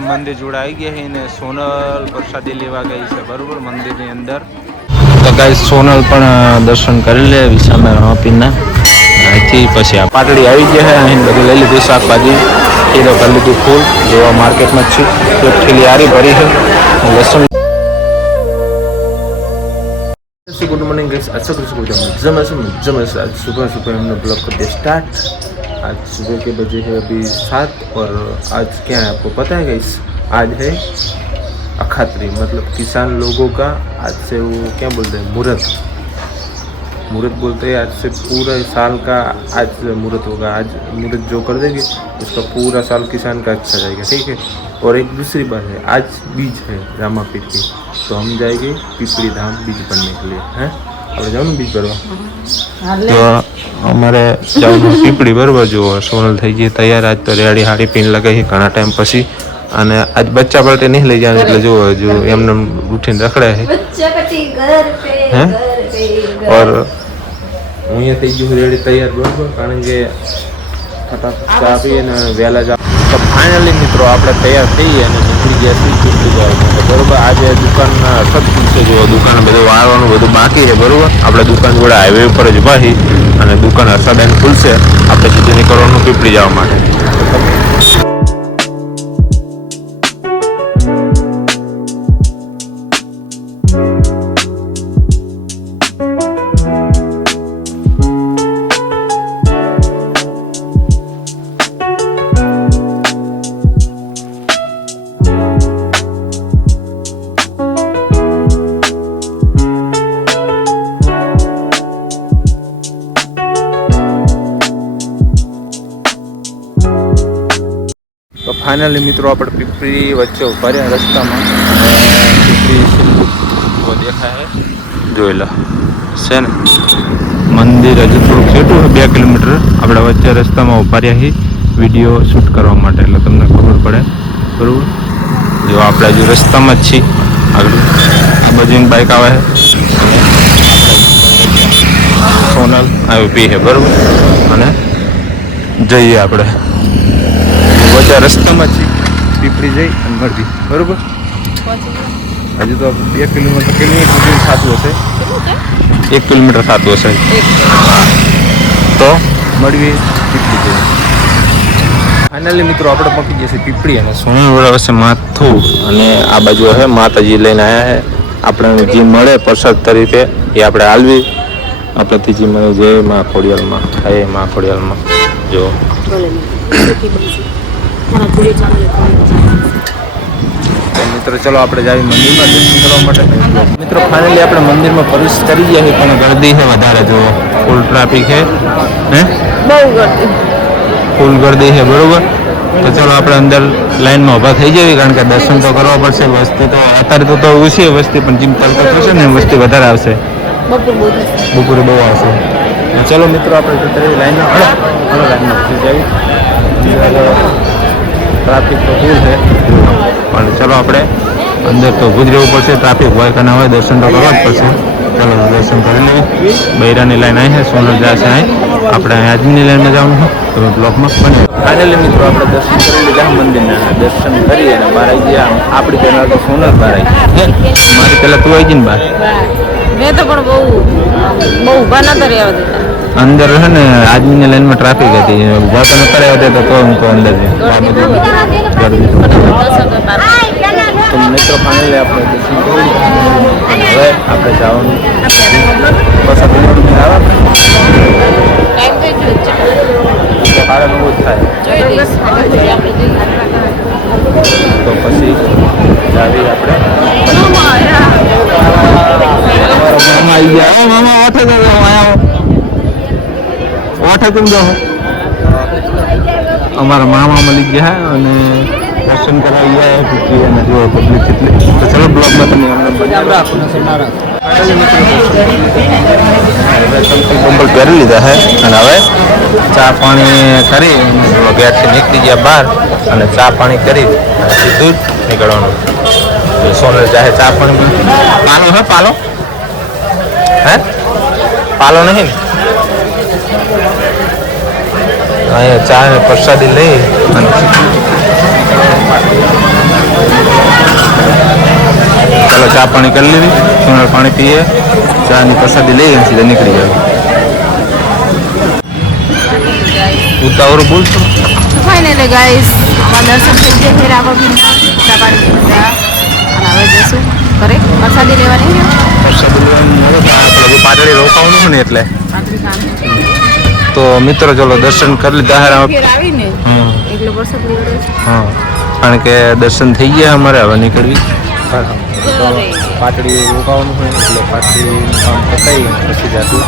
મંદિર જોડે આવી ગયા છે ને સોનલ પ્રસાદી લેવા ગઈ છે બરોબર મંદિરની અંદર. તો ગાઈસ સોનલ પણ દર્શન કરી લે વિસામે રામાપીરના અહીંથી પછી આ પાટડી આવી ગયા છે. અહીં બધું લઈ લીધું શાકભાજી કિલો કરી લીધું ફૂલ જેવા માર્કેટમાં જ છે એક થેલી આરી ભરી છે લસણ. गुड मॉर्निंग गाइस, अच्छा कुछ मजा से आज सुबह हमने ब्लॉग कर दिया स्टार्ट. आज सुबह के बजे है अभी 7 और आज क्या है आपको पता है गाइस, आज है अखात्री मतलब किसान लोगों का आज से वो क्या बोलते हैं मुहूर्त बोलते हैं. आज से पूरा साल का आज मुहूर्त होगा. आज मुहूर्त जो कर देंगे उसका पूरा साल किसान का अच्छा जाएगा. ठीक है. और एक दूसरी बात है आज बीज है रामापीर की तो हम जाएंगे पीपड़ी धाम बीज भरने के लिए. हैं આપણે જવાનું બીજ ભરવા તો અમારે જવાનું પીપળી બરોબર. જો સોનલ થઈ ગઈ તૈયાર. આજ તો રેડી હાડી પીન લગાવી ઘણા ટાઈમ પછી અને આજ બચ્ચા પલટે નહીં લઈ જવાનું એટલે જો એમને ઉઠીને રખડે છે. હે ઓર હું અહીંયા થઈ ગયું રેડી તૈયાર બરોબર કારણ કે ફટાફટ ચા પીએ ને વહેલા જાવ. તો ફાઇનલી મિત્રો આપણે તૈયાર થઈ અને નીકળી ગયા છીએ પીપળી જવા માટે બરોબર. આજે દુકાનના અસર છે જો દુકાન બધું વાળવાનું બધું બાકી છે બરોબર. આપણે દુકાન જોડે હાઈવે ઉપર જ ઉભા અને દુકાન હર્ષાબેન ખુલશે આપણે સીધું નીકળવાનું પીપળી જવા માટે. તો ફાઇનલી મિત્રો આપણે પીપળી વચ્ચે ઉભા રહ્યા રસ્તામાં. પીપળી સિંધુ દેખાય જોઈ લો છે ને મંદિર હજુ થોડુંક છેટું 2 કિલોમીટર. આપણે વચ્ચે રસ્તામાં ઉભા રહ્યા છીએ વિડીયો શૂટ કરવા માટે એટલે તમને ખબર પડે બરાબર. જો આપણે હજુ રસ્તામાં જ છીએ. આગળ આ બાજુ બાઇક આવે છે સોનલ આવી પી છે બરાબર અને જઈએ આપણે વચ્ચે રસ્તામાં જ પીપળી જઈ અને મળવી બરોબર. હજુ તો 2 કિલોમીટર થતું હશે 1 કિલોમીટર થતું હશે તો મળવી પીપળી જઈ. ફાઇનલી મિત્રો આપણે પહોંચી ગયા છે પીપળી અને સોનલવાળા વચ્ચે માથું અને આ બાજુ હે માતાજી લઈને આવ્યા છે. આપણે જે મળે પ્રસાદ તરીકે એ આપણે હાલવી આપણેથી જે મળે જય મા ખોડિયાલમાં થાય મા ખોડિયાલમાં જો મિત્રો. ચલો આપણે જાવી મંદિરમાં દર્શન કરવા માટે. મિત્રો ફાઇનલી આપણે મંદિરમાં પ્રવેશ કરી ગયા છે પણ ગરદી છે વધારે. જો ફૂલ ટ્રાફિક છે હે બહુ ગરદી ફૂલ ગરદી છે બરોબર. તો ચલો આપણે અંદર લાઈનમાં ઊભા થઈ જઈએ કારણ કે દર્શન તો કરવા પડશે. વસ્તી તો અત્યારે તો ઓછી વસ્તી પણ જેમ તરતો થશે ને વસ્તી વધારે આવશે. બપોરે બહુ આવશે. ચલો મિત્રો આપણે લાઈનમાં પહોંચી જઈએ. ટ્રાફિક તો ફૂલ છે પણ ચલો આપણે અંદર તો ઊભું જ રહેવું પડશે. ટ્રાફિક હોય કે ના હોય દર્શન તો કરવા જ પડશે. ચાલો દર્શન કરી લઈએ. બૈરાની લાઈન અહીં છે સોનલ જશે અહીં આપણે અહીં આજની લાઈનમાં જવાનું છે તમે બ્લોકમાં બને. ફાઇનલી મિત્રો આપણે દર્શન કરી લીધા મંદિરના. દર્શન કરી અને બહાર આવી ગયા. આપણી પહેલાં તો સોનલ બહાર આવી મારી પહેલાં તું આવી ગઈ ને બહાર. મેં તો પણ બહુ ઊભા નતા રહ્યા હતા અંદર છે ને આજની લાઈનમાં ટ્રાફિક હતી ઊભા તો નતા રહ્યા હતા તો હું તો અંદર તો મિત્રો ફાઇનલી આપણે દર્શન કરી હવે આપણે જવાનું બસ આવે તો સારા બહુ જ થાય તો પછી જાવી આપણે આવી ગયા મામા ઓઠે ઓઠે કેમ જો અમારા મામા મળી ગયા અને દર્શન કરાવી ગયા પીપળી અને જો પબ્લિક કેટલી. તો ચલો બ્લોગમાં તમે કંબલ પહેરી લીધા છે અને હવે ચા પાણી કરી ગેટથી નીકળી ગયા બહાર અને ચા પાણી કરી સીધું જ નીકળવાનું. સોનલ ચાહે ચા પાણી પાલો હે પાલો હે પાલો નહીં ને અહીંયા ચા ને પ્રસાદી લઈ અને ચા પાણી કરી લીધી, સોનલ પાણી પીએ, ચાની પ્રસાદી લઈ અને સીધા નીકળી જાય. ઉતાવળ બોલશો. ફાઇનલી ગાઈસ અમારા દર્શન થઈ ગયા છે રામાપીરના, ચા પાણી બધા, અને હવે જશું ઘરે પ્રસાદી લેવાની છે. પ્રસાદી લેવાની મળે આપણે પાટડી રોકાવાનું ને એટલે પાટડી કામ તો મિત્રો ચલો દર્શન કરી લીધા. આવીને એટલે પ્રસાદ લેવાનો છે. હા, કારણ કે દર્શન થઈ ગયા અમારે, હવે નીકળવી. પાટડી રોકાવાનું હોય એટલે પાટડીનું કામ પતાવી પછી જાતું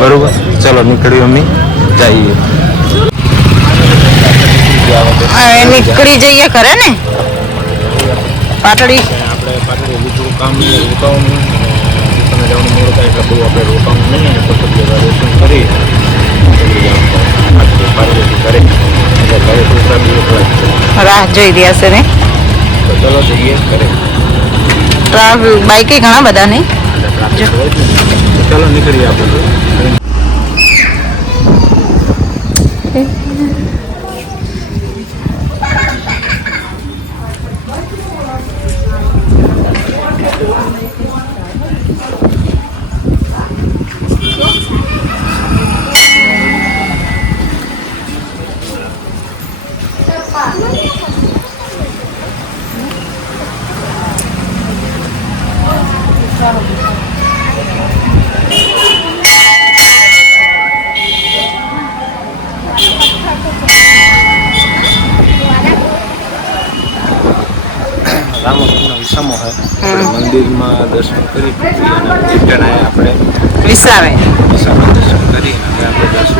બરોબર. ચલો નીકળ્યું અમે જઈએ. નીકળી જઈએ ઘરે ને પાટડી. આપણે પાટડી બીજું કામ રોકાવાનું તમે જવાનું મોડું થાય એટલે બધું આપણે રોકાવાનું નહીં ને પછી દર્શન કરી પાટડીથી ઘરે ઘરે પ્રસાદી રાહ જોઈ રહ્યા છે ને. તો ચલો જઈએ ઘરે. ટ્રાફિક બાઈકે ઘણા બધા નહીં. ચલો નીકળીએ આપણે. રામાપીરનો વિસામો હોય મંદિરમાં દર્શન કરી રિટર્ન આવ્યા આપણે વિસાવે વિસામા દર્શન કરી અને આપણે દર્શન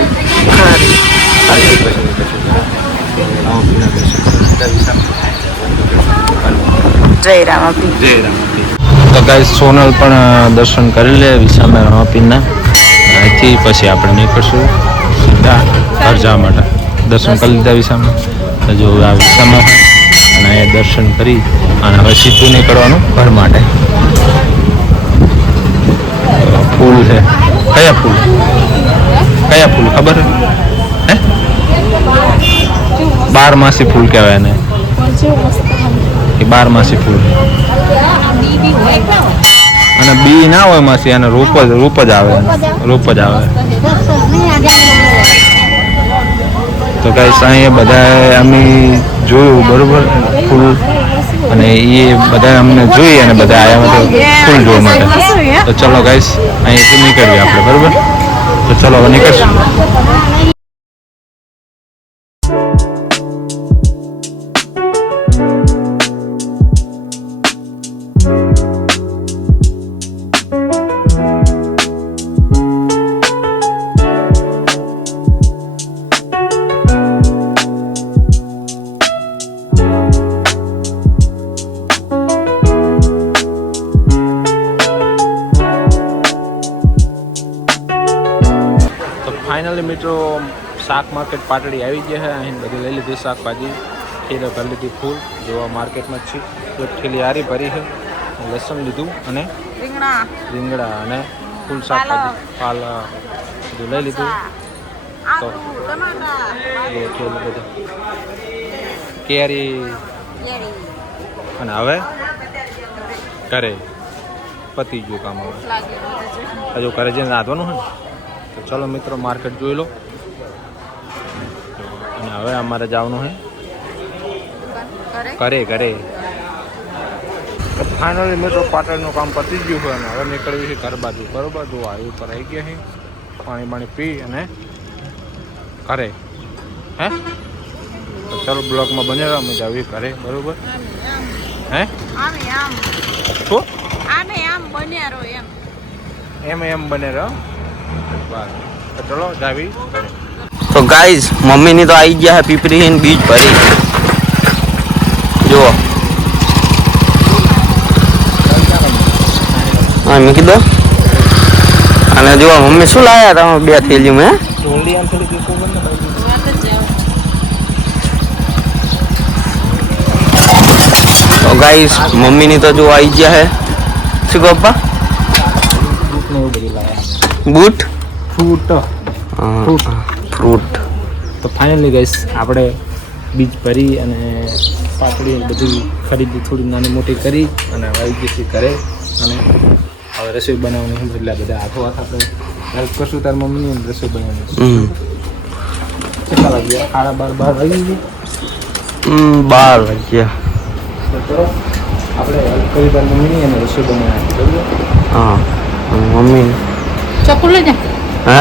રામાપીરના દર્શન જય રામાપીર. જય રામાપીર. તો ગાઈસ સોનલ પણ દર્શન કરી લે વિસામા રામાપીરના. અહીંથી પછી આપણે નીકળશું સીધા ઘર જવા માટે. દર્શન કરી લીધા વિસામા, હજુ આ વિસામા હોય અને અહીંયા દર્શન કરી અને હવે સીધું નીકળવાનું ઘર માટે. ફૂલ છે. કયા ફૂલ? કયા ફૂલ ખબર હે? 12 ફૂલ કહેવાય એને. એ 12 ફૂલ અને બી ના હોય માસી, અને રૂપ જ આવે. તો ગાઈસ અહીંયા બધા અમે જોયું બરોબર ફૂલ, અને એ બધા અમને જોઈ અને બધા આવ્યા ફૂલ જોવા માટે. તો ચલો ગાઈસ અહીંયાથી નીકળીએ આપણે બરોબર. તો ચલો હવે નીકળશું. ફાઇનલી મિત્રો શાક માર્કેટ પાટડી આવી ગયા છે. અહીં બધી લઈ લીધી શાકભાજી, થેલો કરી લીધી ફૂલ જોવા માર્કેટમાં જ છે. તો થેલી હારી ભરી છે, લસણ લીધું અને રીંગણા અને ફૂલ શાકભાજી પાલા બધું લઈ લીધું. તો થેલું બધું કેરી અને હવે ઘરે પતી ગયું કામ. હવે હજુ ઘરે જઈને રાંધવાનું હોય ને. તો ચલો મિત્રો માર્કેટ જોઈ લો અને હવે અમારે જવાનું છે ઘરે. તો ફાઇનલી મિત્રો પાટણનું કામ પતી ગયું છે અને હવે નીકળવી છે ઘર બાજુ બરોબર. જો હાઈવે ઉપર આવી ગયા છે, પાણી પી અને ઘરે. હે તો ચલો બ્લોગમાં બને રહો, અમે જાવી ઘરે બરોબર. હે શું એમ બને રહો. તો ચલો જાવી. તો ગાઈઝ મમ્મીની તો આવી ગયા છે પીપરી બીજ ભરી. જુઓ હા મેં કીધું. અને જુઓ મમ્મી શું લાવ્યા તમે 2 થેલીમાં? તો ગાઈઝ મમ્મીની તો જો આવી ગયા છે. શું પપ્પા? Boot fruit. ફ્રૂટ. તો ફાઇનલી ગાઈસ આપણે બીજ ભરી અને પાપડી બધું ખરીદી થોડી નાની મોટી કરી અને આવી ગઈ ઘરે અને હવે રસોઈ બનાવવાની હું એટલે બધા હાથો હાથ આપણે હેલ્પ કરશું તાર મમ્મીની રસોઈ બનાવવાની. કેટલા વાગ્યા? 12:30 વાગી ગઈ. 12 વાગ્યા. કરો આપણે હેલ્પ કરી તાર મમ્મીની અને રસોઈ બનાવવાની બરાબર. હા મમ્મી ચપ્પુ લઈ જા. હે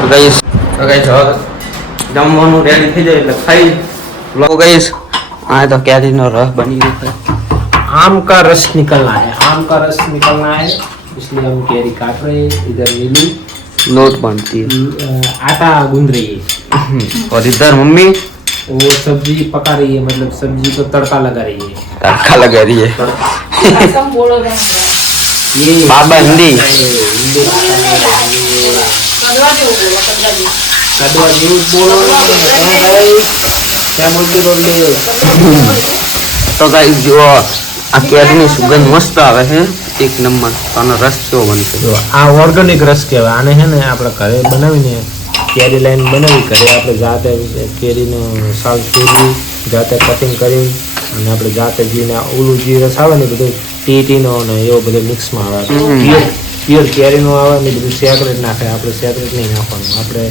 તો ગાઈસ હવે જમવાનું રેડી થઈ જાય એટલે ખાઈ લો ગાઈસ. આ તો કેરીનો રસ બની ગયો છે. आम का रस निकलना है, आम का रस निकलना है, इसलिए हम कैरी काट रहे हैं. इधर नीलू नोट बनती है आटा गूंद रही है और इधर मम्मी वो सब्जी पका रही है, मतलब सब्जी को तड़का लगा रही है. तड़का लगा रही है. ये बाबा हिंदी हिंदी कदवा जेवू बोलो क्या बोलती रोल तो गाइस जो આ કેરીની સુગંધ મસ્ત આવે છે એક નંબર. આનો રસ કેવો બનશે? જો આ ઓર્ગેનિક રસ કહેવાય આને. છે ને આપણે ઘરે બનાવીને કેરી લાઈન બનાવી ઘરે આપણે જાતે કેરીનો સાલ છોડી જાતે કટિંગ કરી અને આપણે જાતે જીને ઓલું જે રસ આવે ને બધું ટીટીનો ને એવો બધો મિક્સમાં આવે. પ્યોર કેરીનો આવે ને બધું સેક્રેટ નાખે. આપણે સેક્રેટ નહીં નાખવાનું, આપણે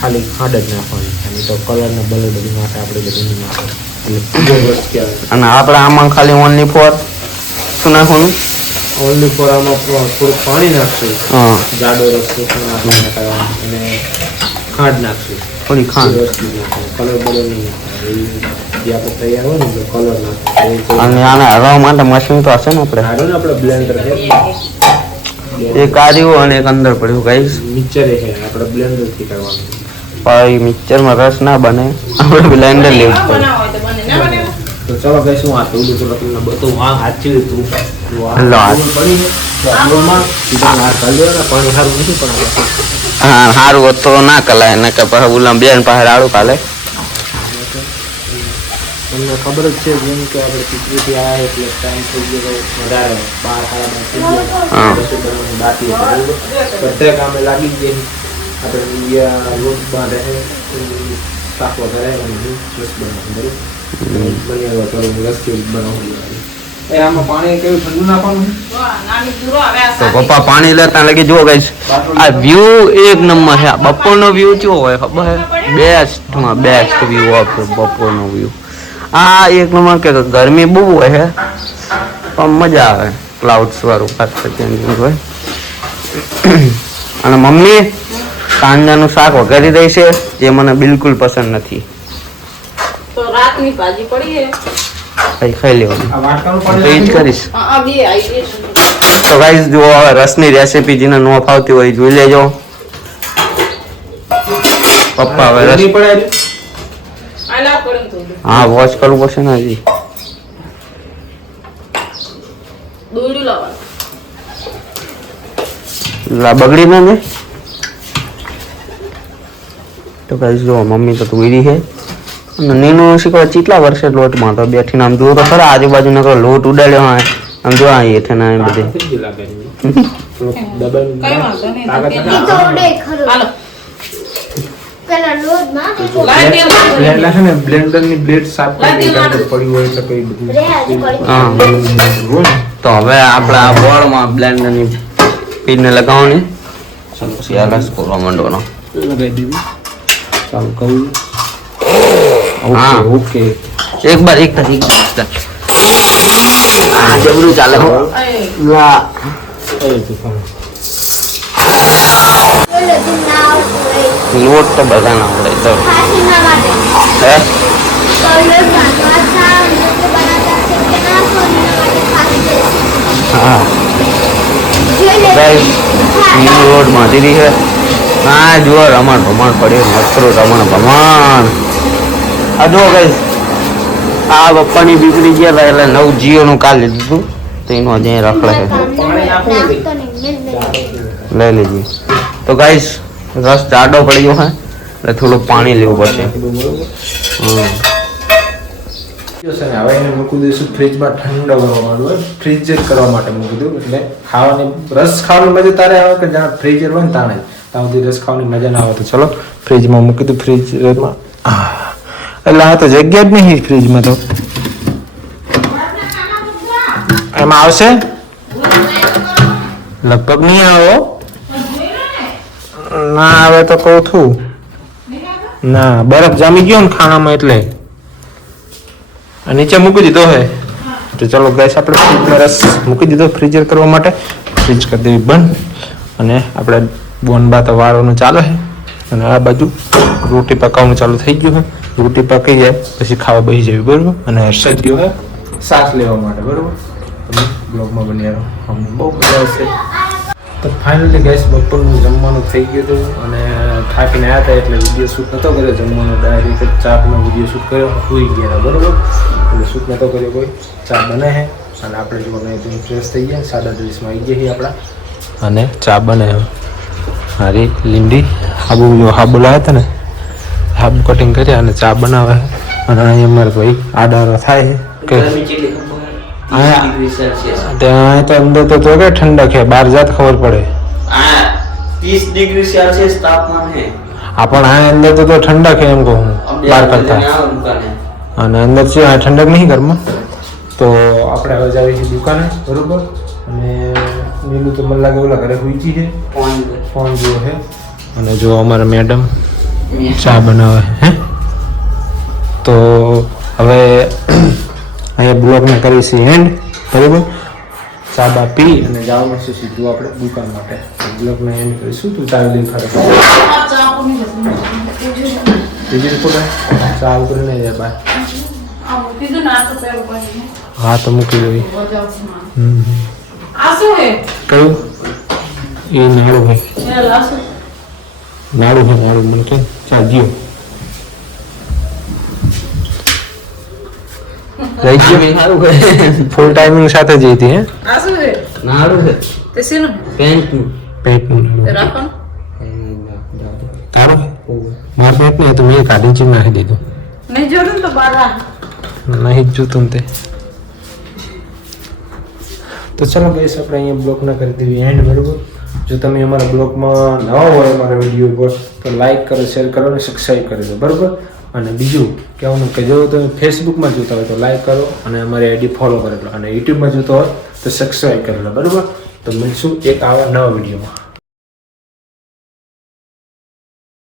ખાલી ખાંડ જ નાખવાની. અને તો કલર ને બલર બધું નાખે, આપણે બધું નહીં નાખે. એટલે પ્યોર રસ કહેવાય. અને આપણે આમાં ખાલી ઓનલી ફોર શું નાખવાનું? ઓનલી ફોર આમાં થોડું પાણી નાખશું, હા જાડો રસ નાખવાનો અને ખાંડ નાખશું. થોડી ખાંડ કલર બલર નહીં નાખવાનો. જે આપણે તૈયાર હોય ને કલર નાખવાનો. અને આને હરવા માટે મશીન તો હશે ને આપણે? હારો ને આપણે બ્લેન્ડર છે, એક આવ્યું અને એક અંદર પડ્યું ગાઈસ. મિક્સર છે, આપણે બ્લેન્ડર થી કરવાનું. પણ મિક્સરમાં રસ ના બને, આપણે બ્લેન્ડર લેવું પડે. તો ચાલો ગાઈસ હું આ થોડું તમને બતાવું. આ હાચી તું લો હાથ. પડી ને તો આમાં સીધા હાથ કાઢી દેવાના. પાણી સારું નથી પણ આપણે હા સારું હોત તો ના કલાય ને કે પછી ઓલા બેન પાસે રાડું કાલે. તમને ખબર જ છે જેમ કે આપણે ચિત્રીથી આવ્યા એટલે ટાઈમ થઈ ગયો વધારે 12:30 થઈ ગયો. રસોઈ બનાવવાની બાકી હતી બરાબર. બધા કામે લાગી જ ગઈ. આપણે રોજ બાંધે શાક વગેરે અને રસ બનાવવાનું બરાબર. બન્યા થોડું રસ કેવું બનાવવું. એ આમાં પાણી કેવું ઠંડુ નાખવાનું? તો પપ્પા પાણી લેતા લગી જુઓ ગાઈસ. આ વ્યૂ એક નંબર છે. બપોરનો વ્યૂ કેવો હોય ખબર છે? બેસ્ટ વ્યૂ આપે બપોરનો વ્યૂ. આ એક નંબર કે ગરમી બહુ હોય છે પણ મજા આવે. ક્લાઉડ્સ વાળું ચેન્જિંગ હોય. અને મમ્મી કાંદાનું શાક વઘારી દઈ છે જે મને બિલકુલ પસંદ નથી. તો રાતની ભાજી પડી છે, ખાઈ લેવાનું આ વાટકાનું તો પાણી એ જ કરીશ. આ બે આવી છે. તો ગાઈસ જુઓ હવે રસની રેસીપી જેને ન ફાવતી હોય જોઈ લેજો. પપ્પા હવે રસ નહીં પડે. આ લાવ પડે થોડું હા વોશ કરવું પડશે ને હજી. દોડ્યું લાવવાનું. બગડી ના જાય. તો ગાઈસ જો મમ્મી તો તુરી છે અને નીનું શીખવા કેટલા વર્ષે લોટમાં તો બેઠીને આમ જુઓ તો ખરા આજુબાજુ નકરો લોટ ઉડાડ્યો હોય આમ જો આ એઠે ના બધે. થઈ ગયું લાગે છે. થોડુંક દબાઈ કઈ વાંધો નહીં. તાકાત હાલો પેલા લોટમાં લાય તેલ નાખો. એટલે છે ને બ્લેન્ડરની બ્લેડ સાફ કરી ગાંઠ પડી હોય એટલે કઈ બધું હા હોય ને. તો હવે આપણે આ બોળમાં બ્લેન્ડરની પીને લગાવવાની. ચાલો પછી આ રસ કરવા માંડવાનો. લગાવી દીધી. ચાલુ કરી. હા. ઓકે એક બાર આ જબરું ચાલે હો. એ લા લોટ તો બધા ના આવડે તો હે હા ગાઈસ ન્યુ રોડ માંધી છે. હા જુઓ રમણ ભમણ પડ્યું મસ્તરું રમણ ભમણ. આ જુઓ ગાઈસ આ પપ્પાની બીકરી ગયા હતા એટલે નવું જીઓનું કાલ લીધું હતું તો એનું હજી રખડે છે. લઈ લેજે. તો ગાઈસ રસ જાડો પડી ગયો હે એટલે થોડું પાણી લેવું પડશે. છે ને હવે એને મૂકી દઈશું ફ્રીજમાં ઠંડો કરવા માટે ફ્રીઝર કરવા માટે મૂકી દઉં એટલે ખાવાની રસ ખાવાની મજા તારે આવે કે જ્યાં ફ્રીઝર હોય ને તાણે ત્યાં સુધી રસ ખાવાની મજા ના આવે તો ચલો ફ્રીજમાં મૂકી દઉં ફ્રીઝરમાં એટલે આ તો જગ્યા જ નહીં ફ્રીજમાં તો એમાં આવશે લગભગ નહીં આવો ના આવે તો કહું છું ના બરફ જામી ગયો ને ખાણામાં એટલે નીચે મૂકી દીધો હે તો ચલો ગેસ આપણે ફ્રીજમાં રસ મૂકી દીધો ફ્રીઝર કરવા માટે ફ્રીજ કરી દેવી બંધ અને આપણે બોનબા તો વાળવાનું ચાલે છે અને આ બાજુ રોટી પકાવવાનું ચાલુ થઈ ગયું છે રોટી પકાઈ જાય પછી ખાવા બેસી જવી બરોબર અને હર્ષદ ગયો હે સાસ લેવા માટે બરોબર તમે બ્લોગમાં બની રહો અમને બહુ મજા આવશે તો ફાઇનલી ગેસ બપોરનું જમવાનું થઈ ગયું હતું અને થાકીને આવ્યા હતા એટલે વિડીયો શૂટ નહોતો કર્યો જમવાનો ડાયરેક્ટ ચાનો વિડીયો શૂટ કર્યો સુઈ ગયા બરાબર એટલે શૂટ નહોતો કર્યો કોઈ ચા બને છે અને આપણે જો બનાવી ફ્રેશ થઈ ગયા 37:30 આવી ગયા છીએ આપણા અને ચા બને હારી લીંડી હાબુ લાવ્યા હતા ને હાબુ કટિંગ કર્યા અને ચા બનાવે અને અહીંયા અમારે ભાઈ આડારો થાય કે ત્યાં તો અંદર તો કે ઠંડક है બહાર જાત ખબર પડે 30 डिग्री सेल्सियस तापमान है પણ આ અંદર તો ઠંડક है એમ કહું બહાર કરતા અને અંદર છે આ ઠંડક નહીં ઘરમાં તો આપણે હવે જાવી છે દુકાને બરોબર અને નીલું તો મને લાગે ઓલા ઘરે હુઈ છે ફોન જો હે અને જો અમારા મેડમ ચા બનાવે હે તો હવે અહીંયા બ્લોગને કરીશું એન્ડ બરાબર ચા બા પી અને જવાનું છે સીધું આપણે દુકાન માટે બ્લોગને એન્ડ કરીશું તું ચા લઈ ખરે બીજી રિપોર્ટ ચા કરી નહીં જાય બાય હા તો મૂકી દેવી કયું એ નાડું હે નાડું મને કે ચા જીઓ ફૂલ ટાઈમિંગ સાથે જઈ હતી હે નાડું છે તે શેનું પેટનું રાખો તારું મારું પેટ નહીં તો મેં કાઢી ચીજ નાખી દીધું નહીં જોયું તો બારા નહીં જ જોતું તે તો ચલો ગઈશ આપણે અહીંયા બ્લોગ ના કરી દેવી એન્ડ બરોબર જો તમે અમારા બ્લોગમાં નવા હોય અમારા વિડીયો પર તો લાઈક કરો શેર કરો અને સબસ્ક્રાઈબ કરી દો બરોબર અને બીજું કહેવાનું કે જો તમે ફેસબુકમાં જોતા હોય તો લાઈક કરો અને અમારી આઈડી ફોલો કરી લો અને યુટ્યુબમાં જોતા હોય તો સબસ્ક્રાઈબ કરી લો બરોબર તો મળીશું એક આવા નવા વિડીયોમાં